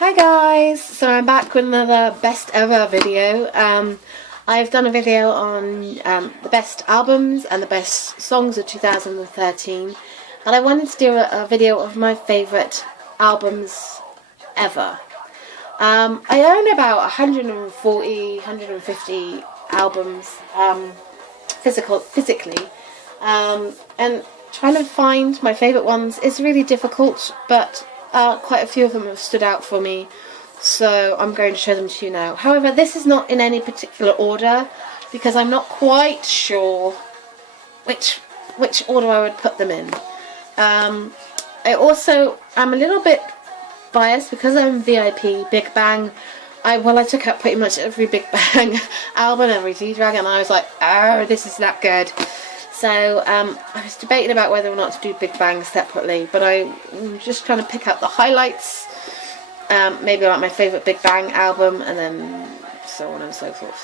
Hi guys, so I'm back with another best ever video. I've done a video on the best albums and the best songs of 2013, and I wanted to do a video of my favourite albums ever. I own about 140, 150 albums physically, and trying to find my favourite ones is really difficult, but quite a few of them have stood out for me, so I'm going to show them to you now. However, this is not in any particular order because I'm not quite sure which order I would put them in. I also am a little bit biased because I'm VIP Big Bang. I took out pretty much every Big Bang album, every GDragon, and I was like, oh, this is that good. So I was debating about whether or not to do Big Bang separately, but I'm just trying to pick out the highlights, maybe like my favourite Big Bang album, and then so on and so forth.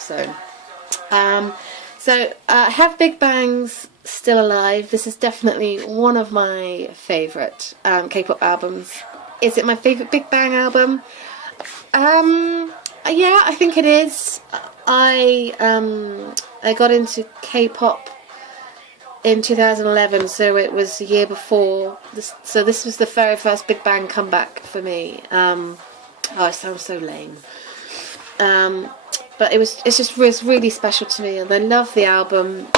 So have Big Bangs still alive? This is definitely one of my favourite K-pop albums. Is it my favourite Big Bang album? Yeah, I think it is. I got into K-pop in 2011, so it was the year before. So this was the very first Big Bang comeback for me. Oh, it sounds so lame. But it was really special to me, and I love the album.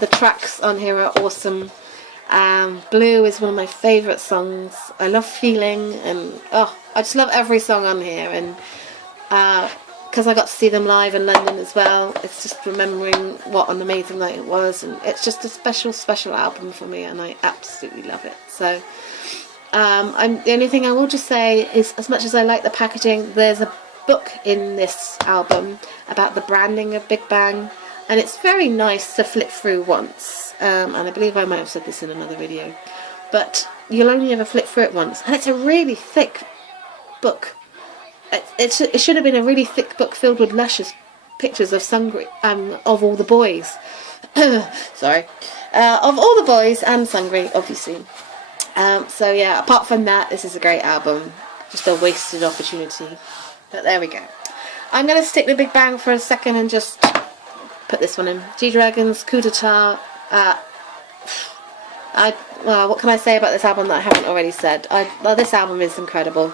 The tracks on here are awesome. Blue is one of my favourite songs. I love Feeling, and I just love every song on here. And because I got to see them live in London as well, it's just remembering what an amazing night it was, and it's just a special album for me, and I absolutely love it. So the only thing I will just say is, as much as I like the packaging, there's a book in this album about the branding of Big Bang, and it's very nice to flip through once, and I believe I might have said this in another video, but you'll only ever flip through it once, and it's a really thick book. It should have been a really thick book filled with luscious pictures of of all the boys. Sorry. Of all the boys and Sungri, obviously. So yeah, apart from that, this is a great album. Just a wasted opportunity. But there we go. I'm going to stick with Big Bang for a second and just put this one in. GDragon's Coup d'etat. What can I say about this album that I haven't already said? This album is incredible.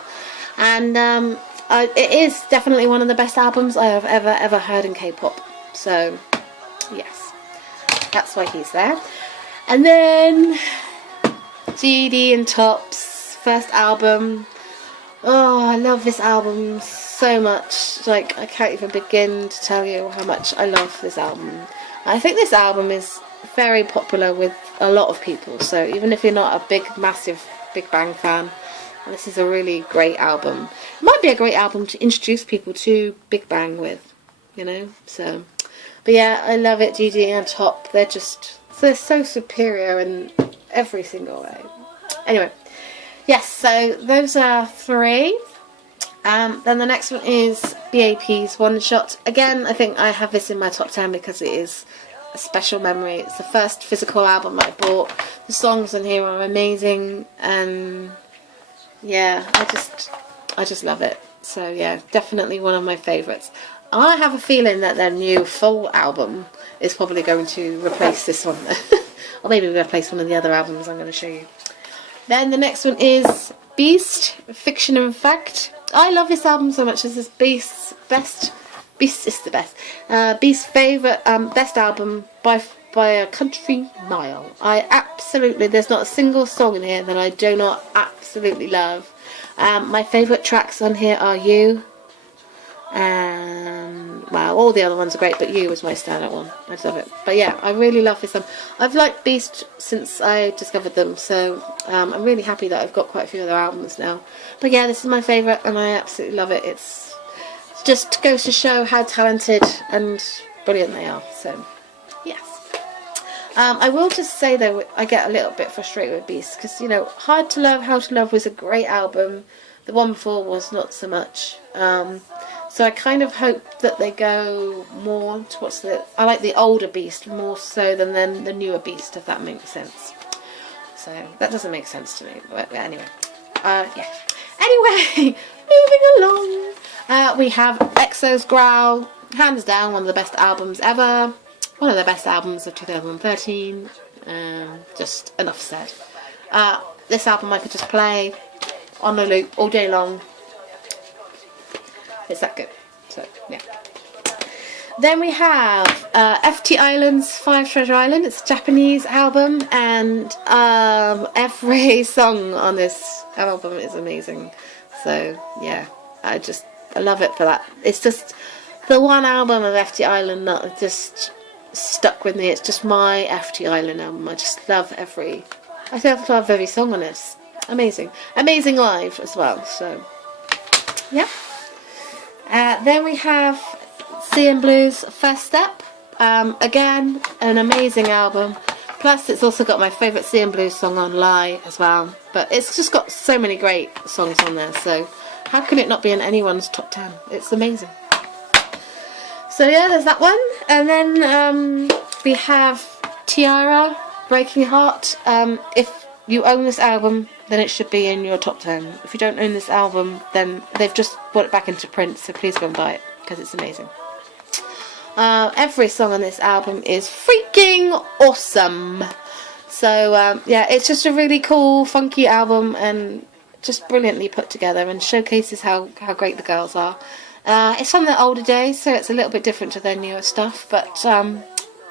And it is definitely one of the best albums I have ever heard in K-pop. So, yes, that's why he's there. And then GD and Top's first album. Oh, I love this album so much. Like, I can't even begin to tell you how much I love this album. I think this album is very popular with a lot of people. So even if you're not a massive Big Bang fan, this is a really great album. It might be a great album to introduce people to Big Bang with, you know. So, but yeah, I love it. GD and Top, they're so superior in every single way. Anyway, yes. So those are three. Then the next one is BAP's One Shot. Again, I think I have this in my top 10 because it is a special memory. It's the first physical album I bought. The songs on here are amazing, and yeah, I just love it. So yeah, definitely one of my favourites. I have a feeling that their new full album is probably going to replace this one. Or maybe replace one of the other albums I'm going to show you. Then the next one is Beast, Fiction and Fact. I love this album so much. This is Beast's best. Beast is the best. Beast's favourite best album by a country mile. There's not a single song in here that I do not absolutely love. My favourite tracks on here are You, and well, all the other ones are great, but You was my standout one. I just love it. But yeah, I really love this one. I've liked Beast since I discovered them, so I'm really happy that I've got quite a few other albums now. But yeah, this is my favourite, and I absolutely love it. It's just goes to show how talented and brilliant they are. So yes. I will just say though, I get a little bit frustrated with Beast because, you know, Hard to Love, How to Love was a great album. The one before was not so much. So I kind of hope that they go more towards I like the older Beast more so than the newer Beast, if that makes sense. So that doesn't make sense to me, but anyway. Yeah. Anyway, moving along. We have EXO's Growl, hands down one of the best albums ever. One of the best albums of 2013. Just enough said. This album I could just play on a loop all day long. It's that good. So, yeah. Then we have FT Island's Five Treasure Island. It's a Japanese album, and every song on this album is amazing. So yeah, I love it for that. It's just the one album of FT Island that just stuck with me. It's just my FT Island album. I just love every song on it. It's amazing, amazing live as well. So yeah. Then we have CNBLUE's First Step. Again, an amazing album. Plus, it's also got my favourite CNBLUE song on Lie as well. But it's just got so many great songs on there. So how can it not be in anyone's top 10? It's amazing. So yeah, there's that one. And then we have Tiara, Breaking Heart. If you own this album, then it should be in your top 10. If you don't own this album, then they've just brought it back into print, so please go and buy it, because it's amazing. Every song on this album is freaking awesome. So yeah, it's just a really cool, funky album, and just brilliantly put together, and showcases how great the girls are. It's from their older days, so it's a little bit different to their newer stuff, but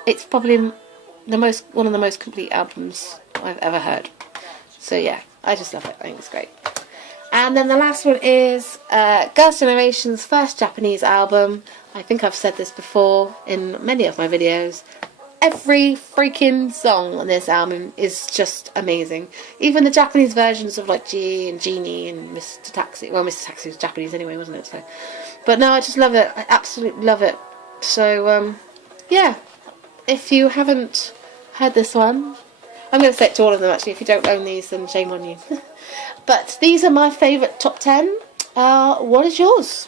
it's probably one of the most complete albums I've ever heard. So yeah, I just love it. I think it's great. And then the last one is Girls' Generation's first Japanese album. I think I've said this before in many of my videos. Every freaking song on this album is just amazing. Even the Japanese versions of like G and Genie and Mr. Taxi. Well, Mr. Taxi was Japanese anyway, wasn't it? So, but no, I just love it. I absolutely love it. So yeah, if you haven't heard this one, I'm going to say it to all of them actually. If you don't own these, then shame on you. But these are my favourite top 10. What is yours?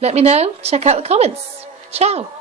Let me know. Check out the comments. Ciao.